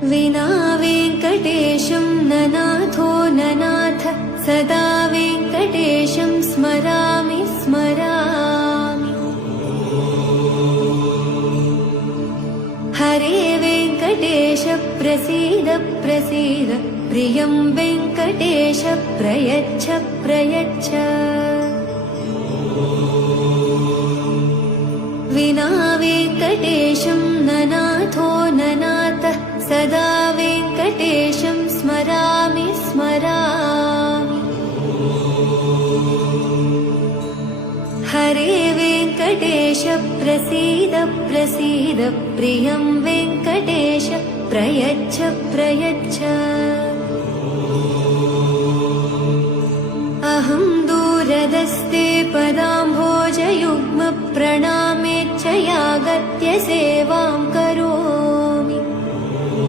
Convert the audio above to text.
विना वेङ्कटेशं ननाथो ननाथ सदा वेङ्कटेशं स्मरामि स्मरामि। हरे वेङ्कटेश प्रसीद प्रसीद प्रियं वेङ्कटेश प्रयच्छ प्रयच्छ। विना वेङ्कटेशं ननाथो ननाथ सदा वेङ्कटेशं स्मरामि स्मरामि। हरे वेङ्कटेश प्रसीद प्रसीद प्रियं वेङ्कटेश प्रयच्छ प्रयच्छ। अहं दूरदस्ते पदाम्भोजयुग्म प्रणामेच्छ यागत्य सेवां